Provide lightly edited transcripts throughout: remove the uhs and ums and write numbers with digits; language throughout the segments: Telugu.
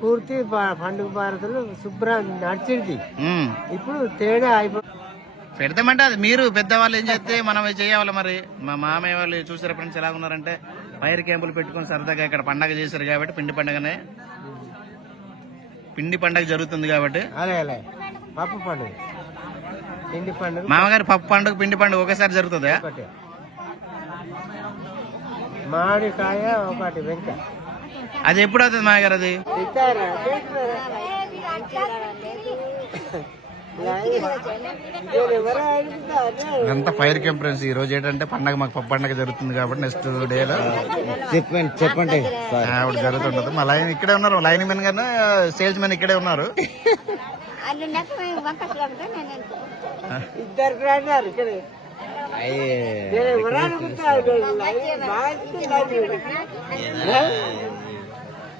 పూర్తి పండుగ భారతులు శుభ్రం నడిచింది. ఇప్పుడు తేడా అయిపో పెడతామంటే అది మీరు పెద్దవాళ్ళు ఏం చేస్తే మనం చేయాలి. మరి మా మామయ్య వాళ్ళు చూసారా ఫ్రెండ్స్ ఎలా ఉన్నారంటే ఫైర్ క్యాంపులు పెట్టుకుని సరదాగా ఇక్కడ పండగ చేశారు కాబట్టి పిండి పండగ జరుగుతుంది కాబట్టి అదే పప్పు పండుగ పిండి పండుగ మామగారు పప్పు పండుగ పిండి పండుగ ఒకేసారి జరుగుతుందా? మామిడికాయ ఒకటి వెంక. అది ఎప్పుడు అవుతుంది మామగారు? అది ఇదంతా ఫైర్ క్యాంప్ ఫ్రెండ్స్. ఈ రోజు ఏంటంటే పండగ మాకు పప్పు పండగ జరుగుతుంది కాబట్టి నెక్స్ట్ డేలో చెప్పండి ఆవిడ జరుగుతుంటది. మా లైన్ ఇక్కడే ఉన్నారు, లైన్ మెన్ గానే సేల్స్ మెన్ ఇక్కడే ఉన్నారు.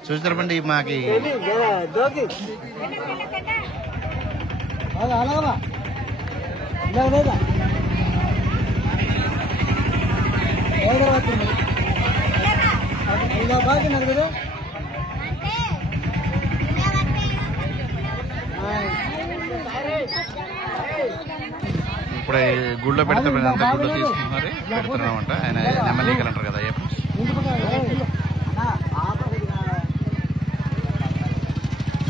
చూస్తారండి మాకి ఇప్పుడు గుళ్ళో పెడతారు, గుళ్ళో తీసుకుంటున్నారు పెడుతున్నామంట. ఆయన ఎమ్మెల్యేలు అంటారు కదా.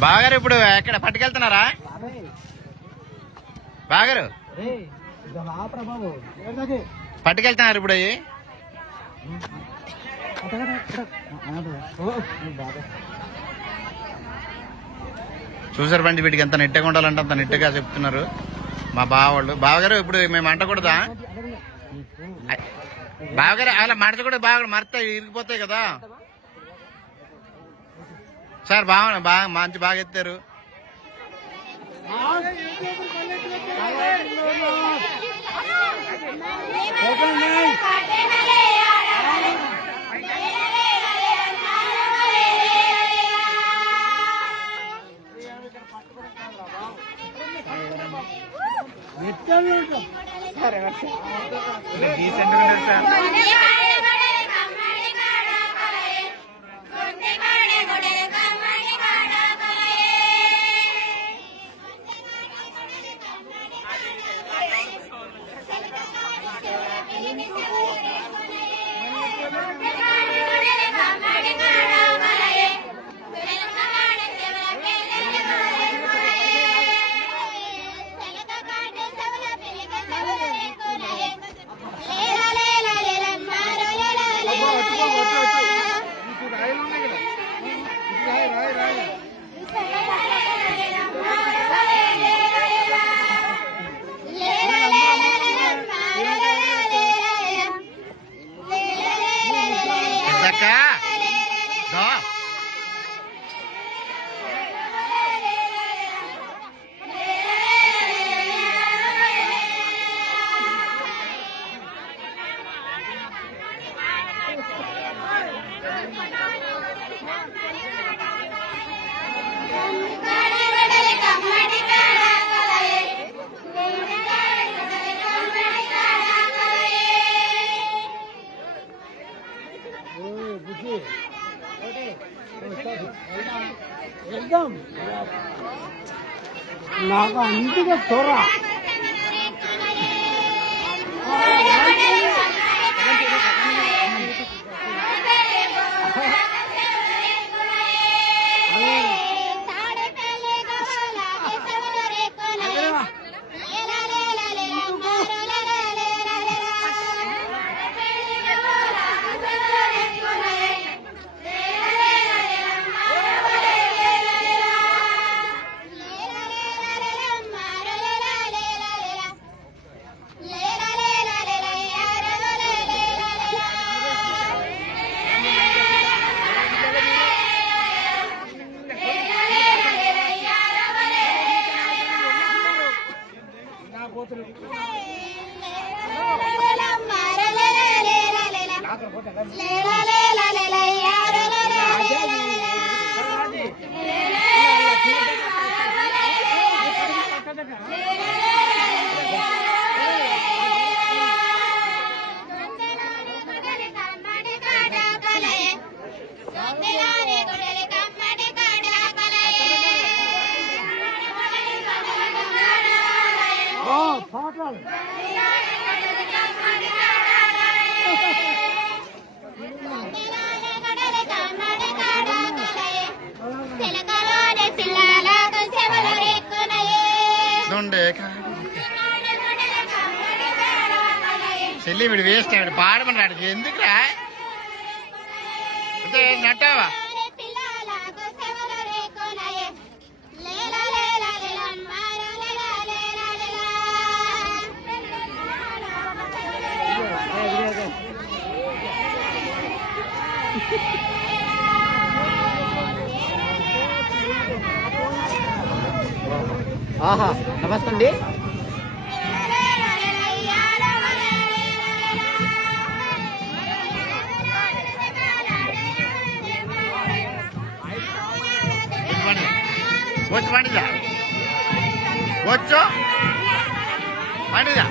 బాగారు ఇప్పుడు ఎక్కడ పట్టుకెళ్తున్నారా బాగారు? పట్టుకెళ్తున్నారు ఇప్పుడు. చూసారు బండి వీటికి ఎంత నెట్టగా ఉండాలంటే అంత నెట్టగా చెప్తున్నారు మా బావగారు. బావగారు ఇప్పుడు మేము అంటకూడదా బావగారు? అలా మడచకూడదు బాగా, మరితే ఇరిగిపోతాయి కదా సార్. బాగా మంచి బాగా ఎత్తారు. నాకు అందుకే త్వర ఉండే చెల్లి వీడు వేస్ట్ ఆవిడ పాడమన్నాడు ఎందుకురా అంటే నట్టావా ఆహా నమస్తే అండి. వచ్చు పండిదా వచ్చు పండిదా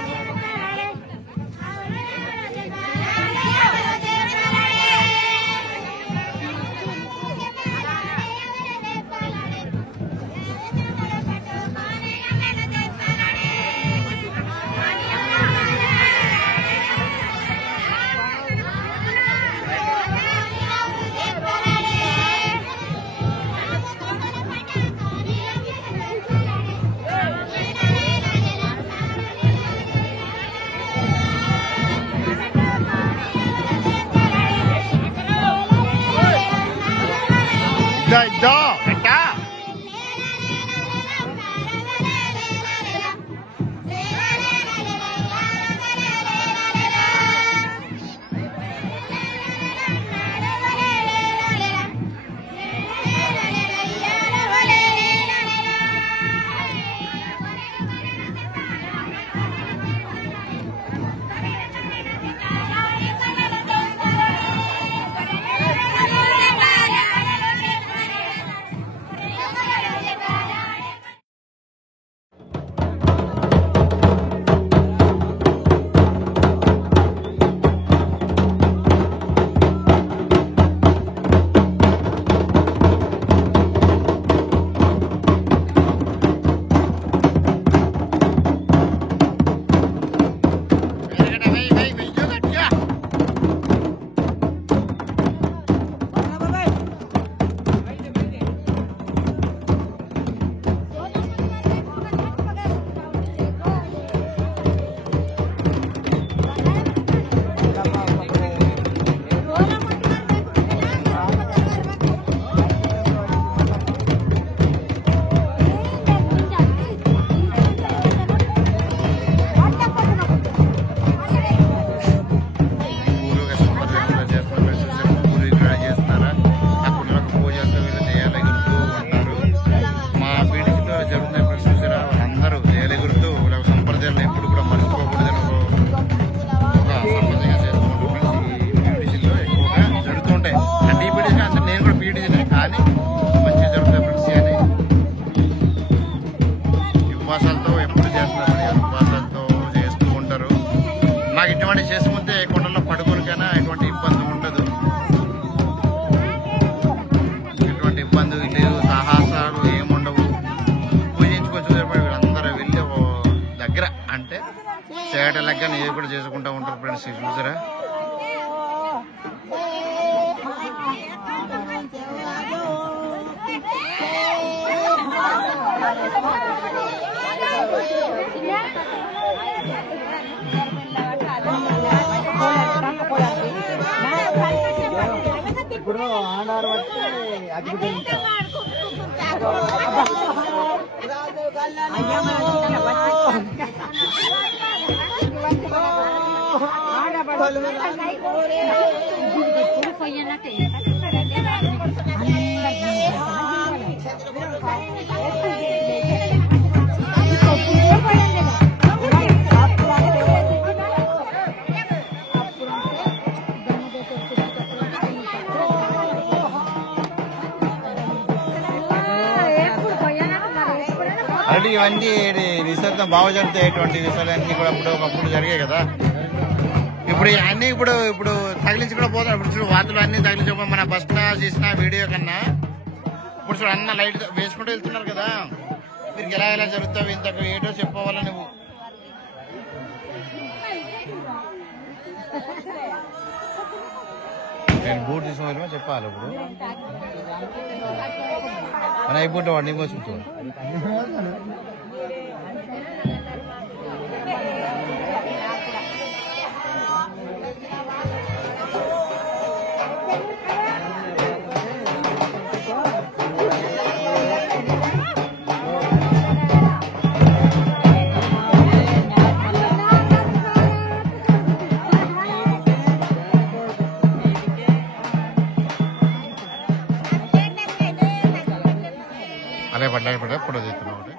ఇద్దో ఎట్టా చేయటలెక్క నేను కూడా చేసుకుంటా ఉంటారు ఫ్రెండ్స్ చూసారా. ఇప్పుడు ఆడారు బట్టి అగ్గిపెట్టి ఆల్రెడీ ఇవన్నీ నిశ్శబ్దం బాగా జరుగుతాయి. విషయాలన్నీ కూడా ఒకప్పుడు జరిగాయి కదా. ఇప్పుడు అన్ని ఇప్పుడు తగిలించి కూడా పోతాం. ఇప్పుడు చూడు వార్తలు అన్ని తగిలించుకో మన బస్ చేసిన వీడియో కన్నా ఇప్పుడు చూడు అన్న లైట్ వేసుకుంటూ వెళ్తున్నారు కదా. మీరు ఎలా జరుగుతావు ఇంతకు ఏటో చెప్పుకోవాలా నువ్వు. నేను బూట్ తీసుకోవాలేమో చెప్పాలి. ఇప్పుడు మన ఈ బూట్ వాడిని పోసుకుంటావు అలాగే పడ్డ ఫోటో తీస్తున్నాం ఒకటి.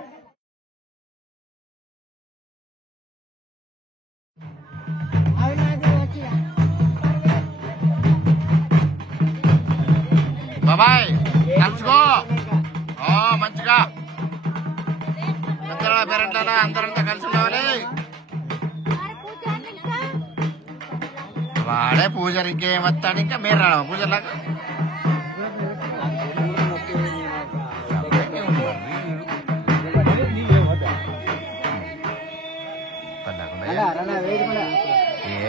బాబాయ్ కలుసుకో మంచిగా పెద్దల పేరెంట్ల అందరంతా కలిసి ఉండవాలి. వాడే పూజలు ఇంకేం వస్తాడు, ఇంకా మీరు రావా పూజలాగా?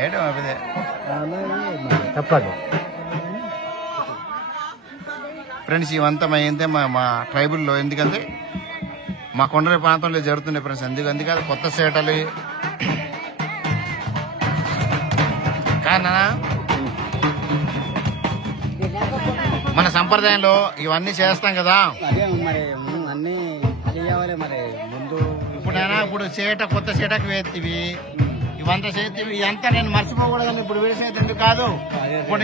ఏడు అదే తప్పదు ఫ్రెండ్స్. ఇవంతా అయిందే మా ట్రైబుల్లో, ఎందుకంటే మా కొండల ప్రాంతంలో జరుగుతుండే ఫ్రెండ్స్. అందుకని కొత్త సేటలు కానా మన సంప్రదాయంలో ఇవన్నీ చేస్తాం కదా. అన్ని చేయాలి మరి ముందు. ఇప్పుడు చేట కొత్త చేటకు వేతివి ఇవంతా చేతివి, ఇదంతా నేను మర్చిపోకూడదని ఇప్పుడు విడిసేది కాదు. ఇప్పుడు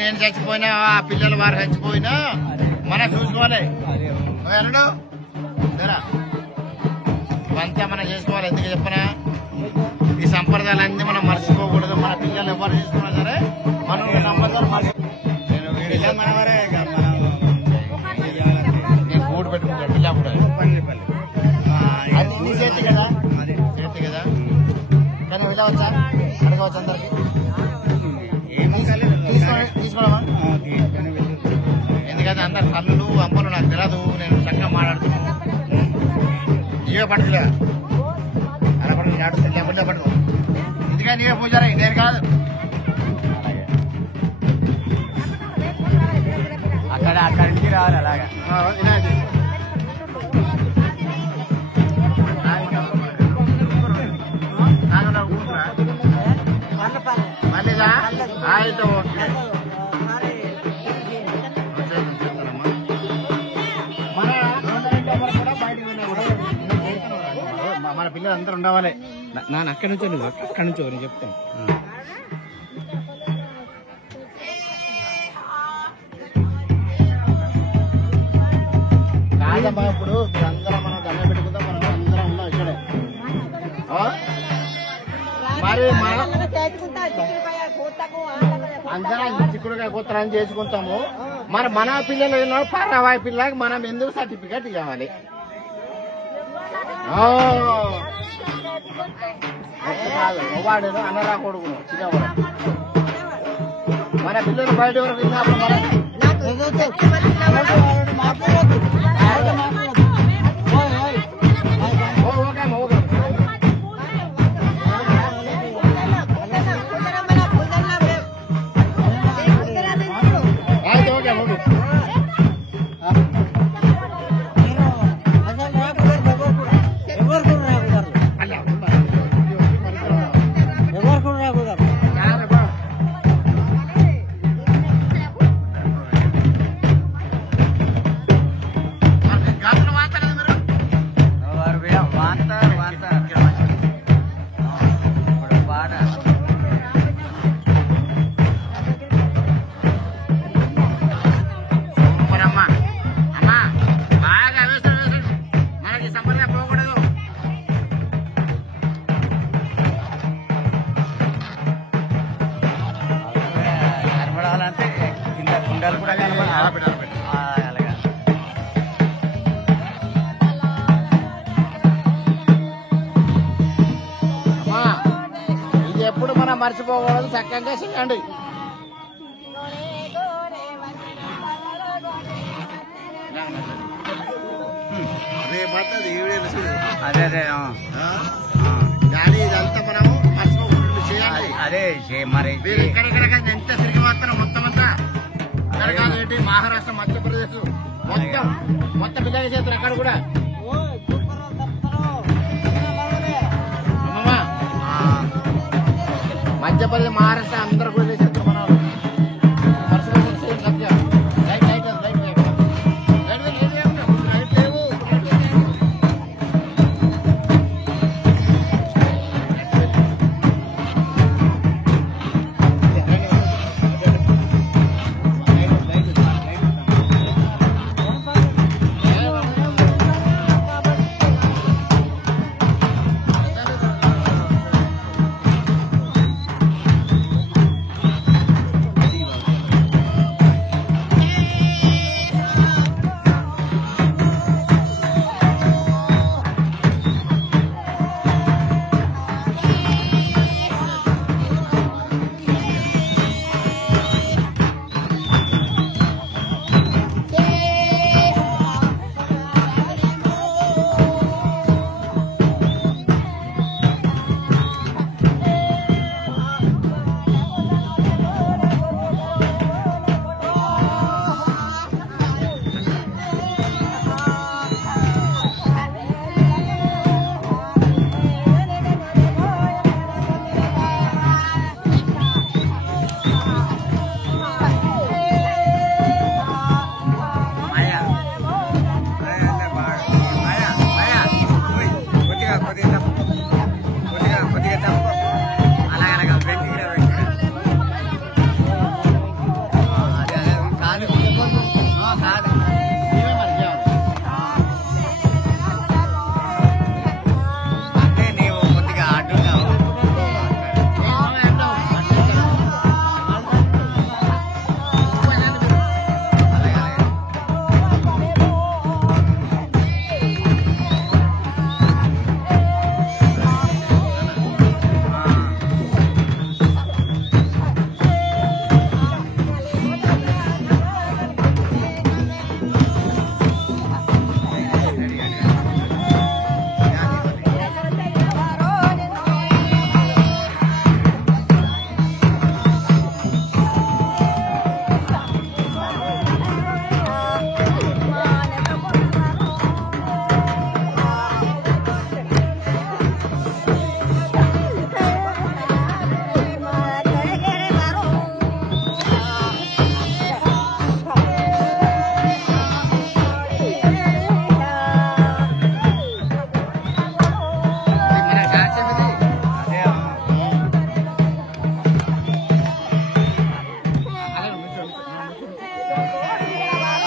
నేను చచ్చిపోయినా, ఆ పిల్లలు వారు చచ్చిపోయినా మనం చూసుకోవాలి. వెళ్ళడు ఇవంతా మనం చేసుకోవాలి. ఎందుకు చెప్పనా, ఈ సంప్రదాయాలన్నీ మనం మర్చిపోకూడదు. మన పిల్లలు ఎవరు చేసుకున్నా సరే మనం సంప్రదాయాలు నేను కూడు పెట్టుకుంటాను పిల్లప్పుడు. అది నీ చేతి కదా, చేతి కదా. కానీ వెళ్ళవచ్చా అడగవచ్చు అందరికి తీసుకోవడమా? ఎందుకంటే అందరు కళ్ళు అమ్మలు నాకు తెలియదు, నేను చక్కగా మాట్లాడుతున్నాను. నీవే పట్టుకులే అలా పట్టుకు ఆడుతుంది లేకుండా పట్టుకో. ఎందుకని నీవే పూజారా, నేను కాదు. అక్కడి నుంచి రావాలి అలాగా. మళ్ళీదా అయితే ఓకే. మన పిల్లలు అందరూ ఉండవాలి. నాన్న అక్కడి నుంచో నువ్వు అక్కడి నుంచో నేను చెప్తాను. కాదమ్మా, ఇప్పుడు అందరం మనం దండం పెట్టుకుందాం. మనం అందరం ఉన్నాం ఇక్కడే. మరి అందరం చిక్కుడుకాయ కూతురని చేసుకుంటాము. మరి మన పిల్లలు పరావాయి పిల్లలకి మనం ఎందుకు సర్టిఫికేట్ ఇవ్వాలి? వాడు అన్నరా కొడుకును చిన్నవాడు. మన పిల్లలు బయట వరకు వెళ్ళినప్పుడు ఇది ఎప్పుడు మనం మర్చిపోకూడదు. చక్కగా చేయండి. అదే కానీ ఇదంతా మనము మర్చిపోకూడదు చేయాలి. అదే మరి ఎక్కడెక్కడ ఎంత తిరిగి మాత్రం మొత్తం అంతా తెలంగాణ ఏంటి, మహారాష్ట్ర, మధ్యప్రదేశ్ మొత్తం పిల్లల చేతులు అక్కడ కూడా. మధ్యప్రదేశ్, మహారాష్ట్ర అందరూ కూడా చేతులు మన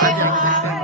అది